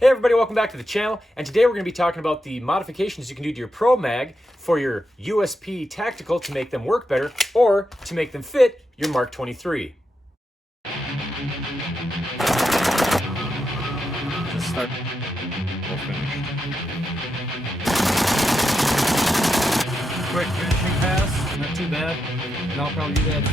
Hey everybody, welcome back to the channel, and today we're going to be talking about the modifications you can do to your Pro Mag for your USP Tactical to make them work better or to make them fit your Mark 23. Just start. We'll finish. Quick finishing pass, not too bad. And I'll probably do that.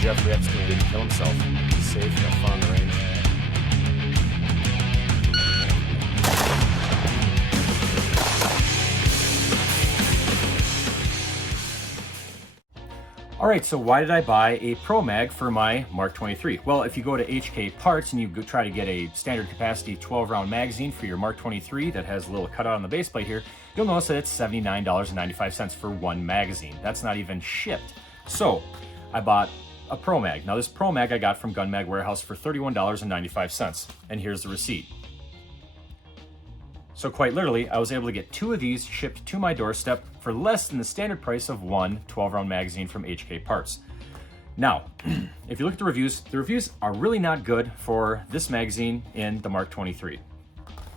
Jeffrey Epstein didn't kill himself. He's safe, have fun on the range. Alright, so why did I buy a Pro Mag for my Mark 23? Well, if you go to HK Parts and you go try to get a standard capacity 12 round magazine for your Mark 23 that has a little cutout on the base plate here, you'll notice that it's $79.95 for one magazine. That's not even shipped. So, I bought a Pro Mag. Now this Pro Mag I got from Gun Mag Warehouse for $31.95, and here's the receipt. So quite literally, I was able to get two of these shipped to my doorstep for less than the standard price of one 12-round magazine from HK Parts. Now, if you look at the reviews are really not good for this magazine in the Mark 23.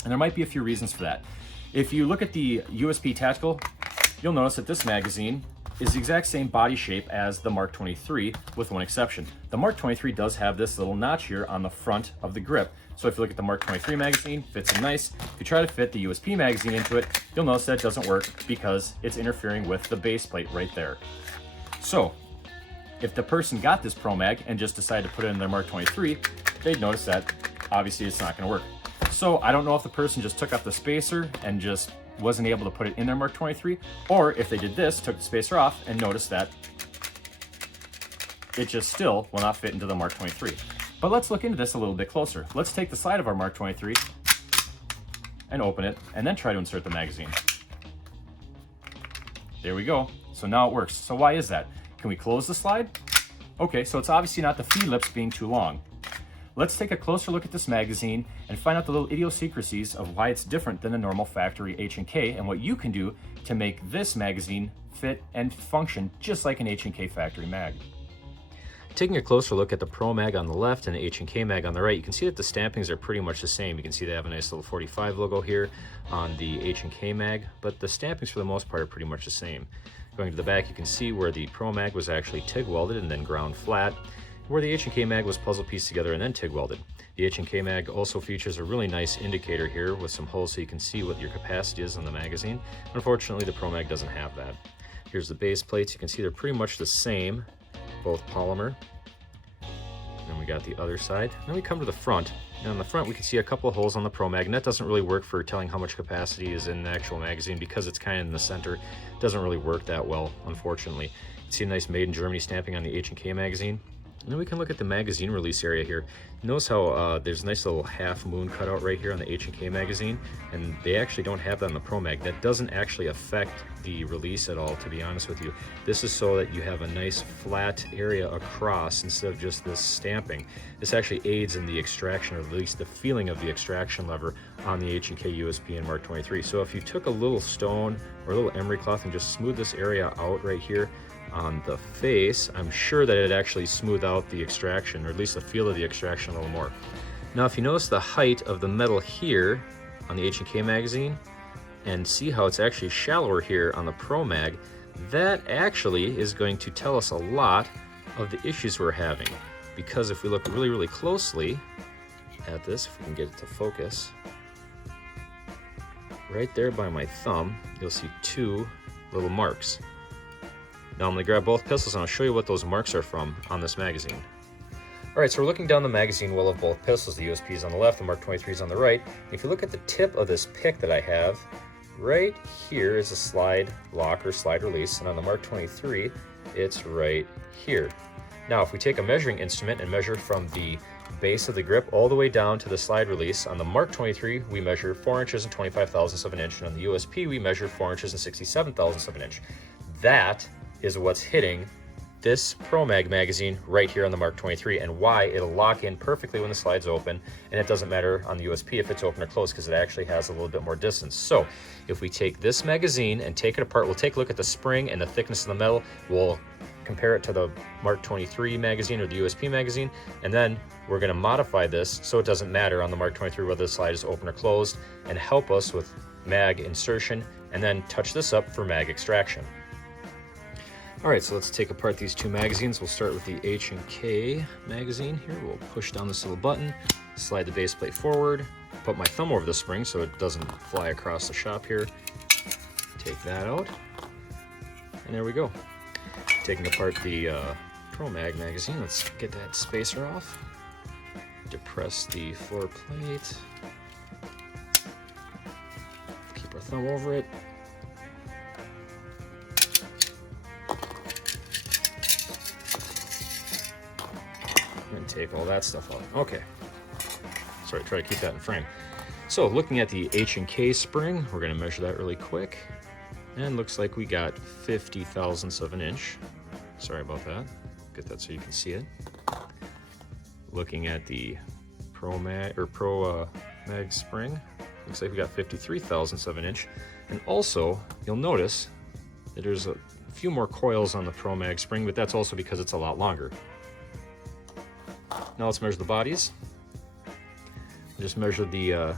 And there might be a few reasons for that. If you look at the USP Tactical, you'll notice that this magazine is the exact same body shape as the Mark 23 with one exception. The Mark 23 does have this little notch here on the front of the grip. So if you look at the Mark 23 magazine, fits in nice. If you try to fit the USP magazine into it, you'll notice that it doesn't work because it's interfering with the base plate right there. So if the person got this Pro Mag and just decided to put it in their Mark 23, they'd notice that obviously it's not gonna work. So I don't know if the person just took out the spacer and just wasn't able to put it in their Mark 23, or if they did this, took the spacer off and noticed that it just still will not fit into the Mark 23. But let's look into this a little bit closer. Let's take the side of our Mark 23 and open it and then try to insert the magazine. There we go. So now it works. So why is that? Can we close the slide? Okay, so it's obviously not the feed lips being too long. Let's take a closer look at this magazine and find out the little idiosyncrasies of why it's different than a normal factory H&K and what you can do to make this magazine fit and function just like an H&K factory mag. Taking a closer look at the Pro Mag on the left and the H&K Mag on the right, you can see that the stampings are pretty much the same. You can see they have a nice little 45 logo here on the H&K Mag, but the stampings for the most part are pretty much the same. Going to the back, you can see where the Pro Mag was actually TIG welded and then ground flat, where the H&K Mag was puzzle pieced together and then TIG welded. The H&K Mag also features a really nice indicator here with some holes so you can see what your capacity is on the magazine. Unfortunately, the Pro Mag doesn't have that. Here's the base plates. You can see they're pretty much the same, both polymer. Then we got the other side. Then we come to the front. And on the front, we can see a couple of holes on the Pro Mag, and that doesn't really work for telling how much capacity is in the actual magazine because it's kind of in the center. It doesn't really work that well, unfortunately. You can see a nice Made in Germany stamping on the H&K magazine. And then we can look at the magazine release area here. Notice how there's a nice little half moon cutout right here on the H&K magazine, and they actually don't have that on the Pro Mag. That doesn't actually affect the release at all, to be honest with you. This is so that you have a nice flat area across instead of just this stamping. This actually aids in the extraction, or at least the feeling of the extraction lever on the H&K USP and Mark 23. So if you took a little stone or a little emery cloth and just smooth this area out right here on the face, I'm sure that it actually smoothed out the extraction, or at least the feel of the extraction a little more. Now if you notice the height of the metal here on the H&K magazine and see how it's actually shallower here on the Pro Mag, that actually is going to tell us a lot of the issues we're having. Because if we look really, really closely at this, if we can get it to focus, right there by my thumb, you'll see two little marks. Now I'm going to grab both pistols and I'll show you what those marks are from on this magazine. Alright, so we're looking down the magazine well of both pistols. The USP is on the left, the Mark 23 is on the right. If you look at the tip of this pick that I have, right here is a slide lock or slide release, and on the Mark 23, it's right here. Now if we take a measuring instrument and measure from the base of the grip all the way down to the slide release, on the Mark 23 we measure 4 inches and 25 thousandths of an inch, and on the USP we measure 4 inches and 67 thousandths of an inch. That is what's hitting this Pro Mag magazine right here on the Mark 23, and why it'll lock in perfectly when the slide's open, and it doesn't matter on the USP if it's open or closed because it actually has a little bit more distance. So if we take this magazine and take it apart, we'll take a look at the spring and the thickness of the metal. We'll compare it to the Mark 23 magazine or the USP magazine, and then we're going to modify this so it doesn't matter on the Mark 23 whether the slide is open or closed, and help us with mag insertion, and then touch this up for mag extraction. All right, so let's take apart these two magazines. We'll start with the H&K magazine here. We'll push down this little button, slide the base plate forward, put my thumb over the spring so it doesn't fly across the shop here. Take that out, and there we go. Taking apart the Pro-Mag magazine, let's get that spacer off. Depress the floor plate. Keep our thumb over it. And take all that stuff out. Okay. Sorry, try to keep that in frame. So looking at the H&K spring, we're going to measure that really quick. And looks like we got 50 thousandths of an inch. Sorry about that. Get that so you can see it. Looking at the Pro-Mag spring, looks like we got 53 thousandths of an inch. And also, you'll notice that there's a few more coils on the Pro-Mag spring, but that's also because it's a lot longer. Now let's measure the bodies. Just measured the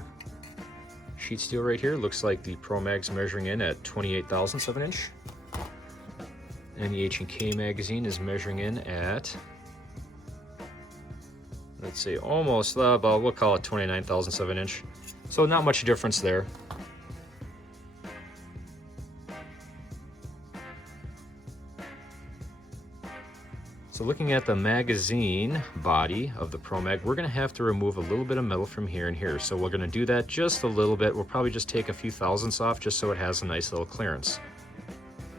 sheet steel right here. Looks like the Pro-Mag's measuring in at 28 thousandths of an inch. And the H&K magazine is measuring in at, let's say, almost about, we'll call it 29 thousandths of an inch. So not much difference there. So looking at the magazine body of the Pro-Mag, we're going to have to remove a little bit of metal from here and here. So we're going to do that just a little bit. We'll probably just take a few thousandths off just so it has a nice little clearance.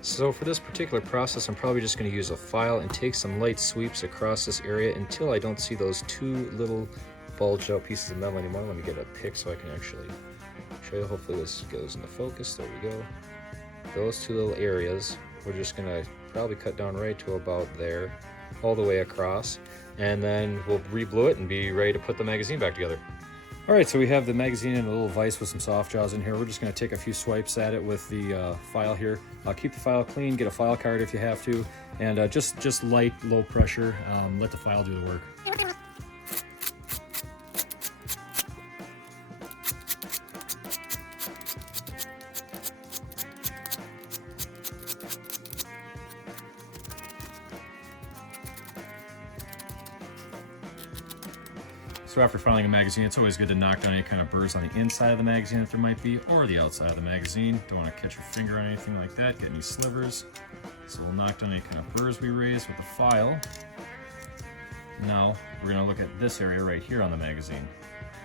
So for this particular process, I'm probably just going to use a file and take some light sweeps across this area until I don't see those two little bulged out pieces of metal anymore. Let me get a pick so I can actually show you. Hopefully this goes into focus. There we go. Those two little areas, we're just going to probably cut down right to about there, all the way across, and then we'll re-blue it and be ready to put the magazine back together. All right, so we have the magazine in a little vise with some soft jaws in here. We're just going to take a few swipes at it with the file here. Keep the file clean, get a file card if you have to, and just light, low pressure. Let the file do the work. So after filing a magazine, it's always good to knock down any kind of burrs on the inside of the magazine if there might be, or the outside of the magazine. Don't want to catch your finger on anything like that, get any slivers. So we'll knock down any kind of burrs we raise with the file. Now we're going to look at this area right here on the magazine.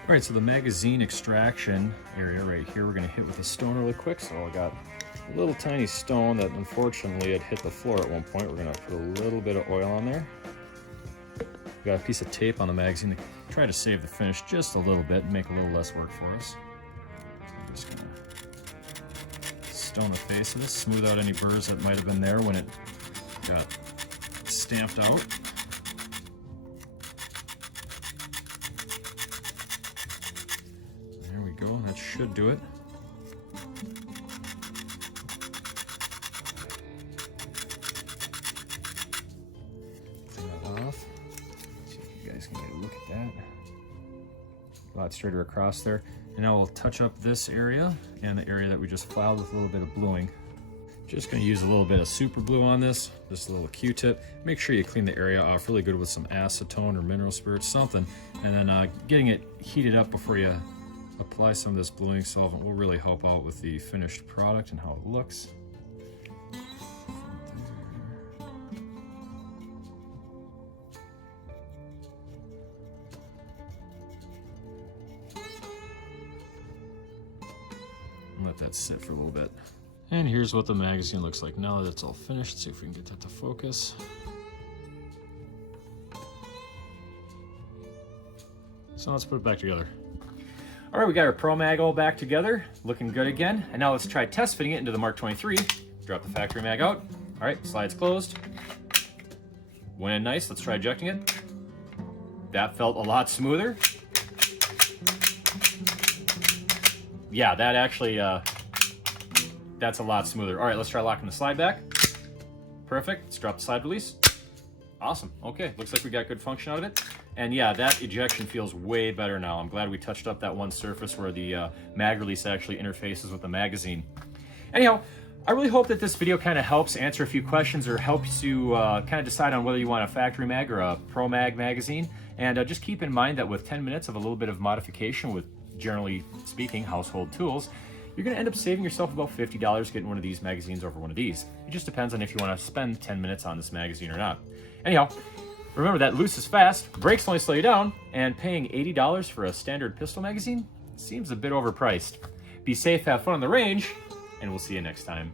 All right, so the magazine extraction area right here, we're going to hit with a stone really quick. So I got a little tiny stone that unfortunately had hit the floor at one point. We're going to put a little bit of oil on there. We got a piece of tape on the magazine to try to save the finish just a little bit and make a little less work for us. I'm just gonna stone the face of this, smooth out any burrs that might have been there when it got stamped out. There we go, that should do it. A lot straighter across there. And now we'll touch up this area and the area that we just filed with a little bit of bluing. Just going to use a little bit of super glue on this, just a little Q-tip. Make sure you clean the area off really good with some acetone or mineral spirits, something. And then getting it heated up before you apply some of this bluing solvent will really help out with the finished product and how it looks. Let that sit for a little bit. And here's what the magazine looks like now that it's all finished. Let's see if we can get that to focus. So let's put it back together. All right, we got our Pro-Mag all back together, looking good again. And now let's try test fitting it into the Mark 23. Drop the factory mag out. All right, slide's closed. Went in nice, let's try ejecting it. That felt a lot smoother. Yeah, that actually, that's a lot smoother. All right, let's try locking the slide back. Perfect. Let's drop the slide release. Awesome. Okay, looks like we got good function out of it. And yeah, that ejection feels way better now. I'm glad we touched up that one surface where the mag release actually interfaces with the magazine. Anyhow, I really hope that this video kind of helps answer a few questions or helps you kind of decide on whether you want a factory mag or a Pro Mag magazine. And just keep in mind that with 10 minutes of a little bit of modification with, generally speaking, household tools, you're going to end up saving yourself about $50 getting one of these magazines over one of these. It just depends on if you want to spend 10 minutes on this magazine or not. Anyhow, remember that loose is fast, brakes only slow you down, and paying $80 for a standard pistol magazine seems a bit overpriced. Be safe, have fun on the range, and we'll see you next time.